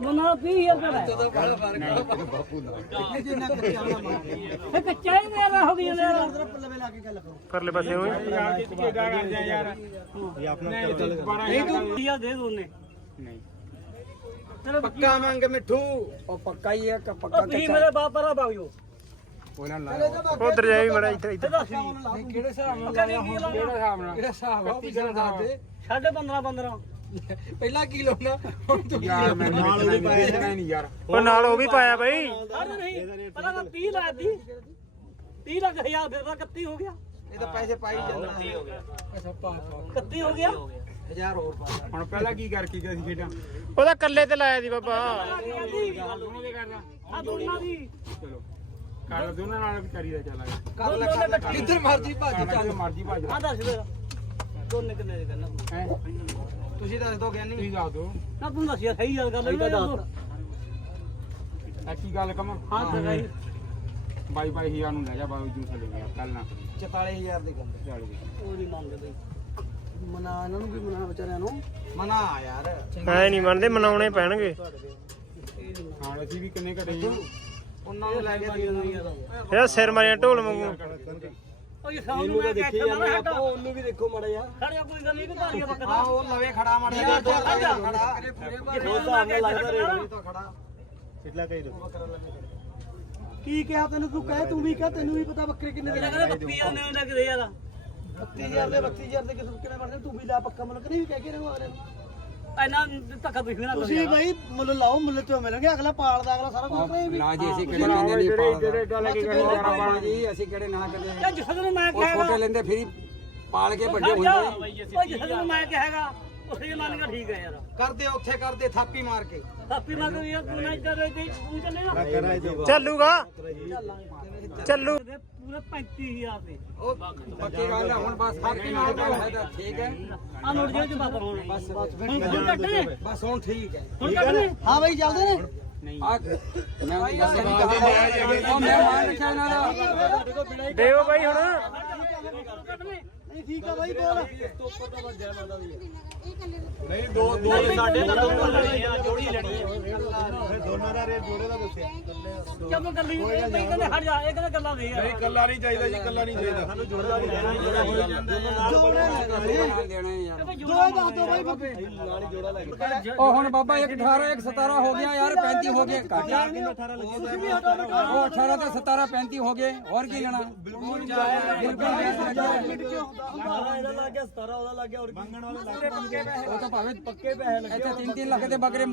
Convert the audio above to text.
ਮਨਾ 20000 ਦਾ ਕੱਚਾ ਹੀ ਮੇਰਾ ਹੋ ਗਿਆ ਯਾਰ ਪੱਲੇ ਲਾ ਕੇ ਗੱਲ ਕਰੋ ਪਰਲੇ ਪਾਸੇ ਹੋਏ ਯਾਰ ਜਿੱਤ ਕੇ ਗਾ ਕਰਦੇ ਆ ਯਾਰ ਇਹ ਆਪਣਾ ਨਹੀਂ ਤੂੰ 12000 ਦੇ ਦੋਨੇ ਨਹੀਂ ਚਲੋ ਪੱਕਾ ਮੰਗ ਮਿੱਠੂ ਉਹ ਪੱਕਾ ਹੀ ਹੈ ਪੱਕਾ ਤੁਸੀਂ ਮੇਰੇ ਬਾਪ ਦਾ ਬਾਗਿਓ ਉਹਨਾਂ ਲਾ ਉਧਰ ਜਾਈ ਮੜਾ ਇੱਥੇ ਤੇ ਦੱਸ ਵੀ ਕਿਹੜੇ ਹਿਸਾਬ ਨਾਲ ਲਾਇਆ ਹੁਣ ਕਿਹੜਾ ਹਿਸਾਬ ਨਾਲ ਕਿਹੜਾ ਹਿਸਾਬ ਆ ਪਿਛਲੇ ਦੱਸ ਦੇ 15.5 ਪਹਿਲਾਂ ਕੀ ਲਾਉਣਾ ਹੁਣ ਤੂੰ ਯਾਰ ਮੈਂ ਨਾਲ ਉਹ ਪਾਇਆ ਨਹੀਂ ਯਾਰ ਉਹ ਨਾਲ ਉਹ ਵੀ ਪਾਇਆ ਬਈ ਅਰੇ ਨਹੀਂ ਪਹਿਲਾਂ ਤਾਂ 30 ਲਾਤੀ 30 ਲੱਖ ਹਜ਼ਾਰ ਦੇ ਤਾਂ 31 ਹੋ ਗਿਆ ਇਹ ਤਾਂ ਪੈਸੇ ਪਾਈ ਜਾਂਦਾ 30 ਹੋ ਗਿਆ ਅੱਛਾ ਪਾ 31 ਹੋ ਗਿਆ 1000 ਹੋਰ ਪਾ ਹੁਣ ਪਹਿਲਾਂ ਕੀ ਕਰਕੇ ਗਏ ਸੀ ਖੇਡਾਂ ਉਹਦਾ ਕੱਲੇ ਤੇ ਲਾਇਆ ਸੀ ਬਾਬਾ ਦੋਨੋਂ ਦੇ ਕਰਨਾ ਆ ਦੋਨਾਂ ਦੀ ਚਲੋ ਕਰ ਦੋਨਾਂ ਨਾਲ ਵੀ ਕਰੀਦਾ ਚੱਲਾਂਗੇ ਕਰ ਲੈ ਕਿੱਧਰ ਮਰਜੀ ਭੱਜ ਚੱਲ ਮਰਜੀ ਭੱਜ ਆ ਦੱਸ ਦੇ ਦੋਨੇ ਕਿੰਨੇ ਦੇ ਕਰਨਾ ਹੈ ਤੁਸੀਂ ਦੱਸ ਦੋ ਗਿਆਨੀ ਤੁਸੀਂ ਦੱਸ ਦੋ ਨਾ ਤੂੰ ਦੱਸ ਯਾਰ ਸਹੀ ਗੱਲ ਹੈ ਐਕੀ ਗੱਲ ਕਮਾ ਹਾਂ ਸਹੀ ਬਾਈ ਹਜ਼ਾਰ ਨੂੰ ਲੈ ਜਾ ਬਾਈ ਜੂ ਥੱਲੇ ਗਿਆ ਕੱਲ ਨਾ 44000 ਦੀ ਗੱਲ 40 ਦੀ ਉਹ ਨਹੀਂ ਮੰਨਦੇ ਬਈ ਮਨਾ ਇਹਨਾਂ ਨੂੰ ਵੀ ਮਨਾ ਵਿਚਾਰਿਆਂ ਨੂੰ ਮਨਾ ਯਾਰ ਐ ਨਹੀਂ ਮੰਨਦੇ ਮਨਾਉਣੇ ਪੈਣਗੇ ਹਾਂ ਅਸੀਂ ਵੀ ਕਿੰਨੇ ਘਟੇ ਆ ਉਹਨਾਂ ਨੂੰ ਲੈ ਕੇ ਦੇ ਇਹਦਾ ਸਿਰ ਮਾਰਿਆ ਢੋਲ ਵਾਂਗੂ ਉਹ ਇਹ ਸ਼ਾਮ ਨੂੰ ਮੈਂ ਦੇਖਿਆ ਨਾ ਉਹਨੂੰ ਵੀ ਦੇਖੋ ਮੜਾ ਯਾਰ ਖੜਿਆ ਕੋਈ ਗੱਲ ਨਹੀਂ ਕਿ ਭਾਰੀਆ ਬੱਕਰਾ ਆ ਉਹ ਲਵੇ ਖੜਾ ਮਾਰ ਜਾ ਖੜਾ ਖੜਾ ਕਿੱਲਾ ਕਹੀ ਦੋ ਕੀ ਕਿਹਾ ਤੈਨੂੰ ਤੂੰ ਕਹੇ ਤੂੰ ਵੀ ਕਹ ਤੈਨੂੰ ਵੀ ਪਤਾ ਬੱਕਰੇ ਕਿੰਨੇ ਦੇ ਕਹਿੰਦਾ 32 ਨੇ ਉਹਨਾਂ ਕਿਦੇ ਯਾਰ 32000 ਦੇ 32000 ਦੇ ਕਿੰਨੇ ਬਣਦੇ ਤੂੰ ਵੀ ਲਾ ਪੱਕਾ ਮੁੱਲ ਨਹੀਂ ਵੀ ਕਹਿ ਕੇ ਰਹੋ ਅਗਲੇ ਨੂੰ ਇੰਨਾ ਧੱਕਾ ਤੁਸੀਂ ਨਾ ਤੁਸੀਂ ਬਾਈ ਮੁੱਲ ਲਾਓ ਮੁੱਲ ਤੇ ਮਿਲਣਗੇ ਅਗਲਾ ਪਾਲਦਾ ਅਗਲਾ ਸਾਰਾ ਕੁਝ ਕਰੇ ਵੀ ਨਾ ਜੀ ਅਸੀਂ ਕਿਹੜੇ ਲੈਂਦੇ ਨਹੀਂ ਜਿਹੜੇ ਗੱਲ ਕੀ ਕਰਦੇ ਜੀ ਅਸੀਂ ਕਿਹੜੇ ਨਾ ਕਰਦੇ ਯਾਰ ਜਿਸ ਨੂੰ ਮੈਂ ਉਹ ਕਹਾਂਗਾ ਛੋਟੇ ਲੈਂਦੇ ਫਿਰ ਪਾਲ ਕੇ ਵੱਡੇ ਹੁੰਦੇ ਉਹ ਜਿਸ ਨੂੰ ਮੈਂ ਕਹਾਂਗਾ ਉਸੇ ਮੰਨ ਕੇ ਠੀਕ ਹੈ ਯਾਰ ਕਰਦੇ ਉੱਥੇ ਕਰਦੇ ਥਾਪੀ ਮਾਰ ਕੇ ਕਾਪੀ ਮੰਗ ਯਾਰ ਤੂੰ ਨਾ ਇੱਧਰ ਦੇ ਤੂੰ ਚੱਲੇਗਾ ਚੱਲੂਗਾ ਚੱਲੂ ਪੂਰੇ 35000 ਦੇ ਉਹ ਪੱਕੀ ਗੱਲ ਹੈ ਹੁਣ ਬਸ ਥਾਪੀ ਮਾਰ ਕੇ ਫਾਇਦਾ ਠੀਕ ਹੈ ਆ ਨੋਟ ਜਿਹੜੇ ਚ ਬਾਤ ਹੋਣ ਬਸ ਹੁਣ ਕੱਟ ਨੇ ਬਸ ਹੁਣ ਠੀਕ ਹੈ ਹੁਣ ਕੱਟ ਨੇ ਹਾਂ ਬਾਈ ਚੱਲਦੇ ਨੇ ਨਹੀਂ ਆ ਮੈਂ ਦੱਸ ਨਹੀਂ ਕਹਾ ਉਹ ਮੈਂ ਮਾਨ ਰੱਖਿਆ ਇਹਨਾਂ ਦਾ ਦੇਵੋ ਬਾਈ ਹੁਣ ਕੱਟ ਨੇ ਨਹੀਂ ਠੀਕ ਆ ਬਾਈ ਬੋਲ ਨਹੀਂ ਦੋ ਸਾਡੇ ਤਾਂ ਦੋਨੋਂ ਲੈਣੀ ਆ ਜੋੜੀ ਲੈਣੀ ਆ ਦੋਨਾਂ ਦਾ ਰੇਟ ਜੋੜੇ ਦਾ ਦੱਸਿਆ ਜਦੋਂ ਗੱਲੀ ਇਹ ਕਹਿੰਦੇ ਹਟ ਜਾ ਇਹ ਕਹਿੰਦੇ ਗੱਲਾਂ ਦੇ ਯਾਰ ਕੱਲਾ ਨਹੀਂ ਚਾਹੀਦਾ ਜੀ ਕੱਲਾ ਨਹੀਂ ਚਾਹੀਦਾ ਸਾਨੂੰ ਜੋੜਦਾ ਵੀ ਲੈਣਾ ਦੇਣਾ ਯਾਰ ਦੋ ਦੱਸ ਦੋ ਬਾਈ ਉਹ ਹੁਣ ਬਾਬਾ 1 18 1 17 ਹੋ ਗਿਆ ਯਾਰ 35 ਹੋ ਗਏ ਘੱਟ ਤੁਸੀਂ ਵੀ ਹਟੋ ਉਹ 18 ਤੇ 17 35 ਹੋ ਗਏ ਹੋਰ ਕੀ ਲੈਣਾ ਬਿਲਕੁਲ ਇਹਦਾ ਲੱਗ ਗਿਆ 17 ਉਹਦਾ ਲੱਗ ਗਿਆ ਹੋਰ ਮੰਗਣ ਵਾਲੇ ਉਹ ਤਾਂ ਭਾਵੇਂ ਪੱਕੇ ਪੈਸੇ ਲੱਗੇ ਇੱਥੇ 3-3 ਲੱਖ ਦੇ ਬੱਕਰੇ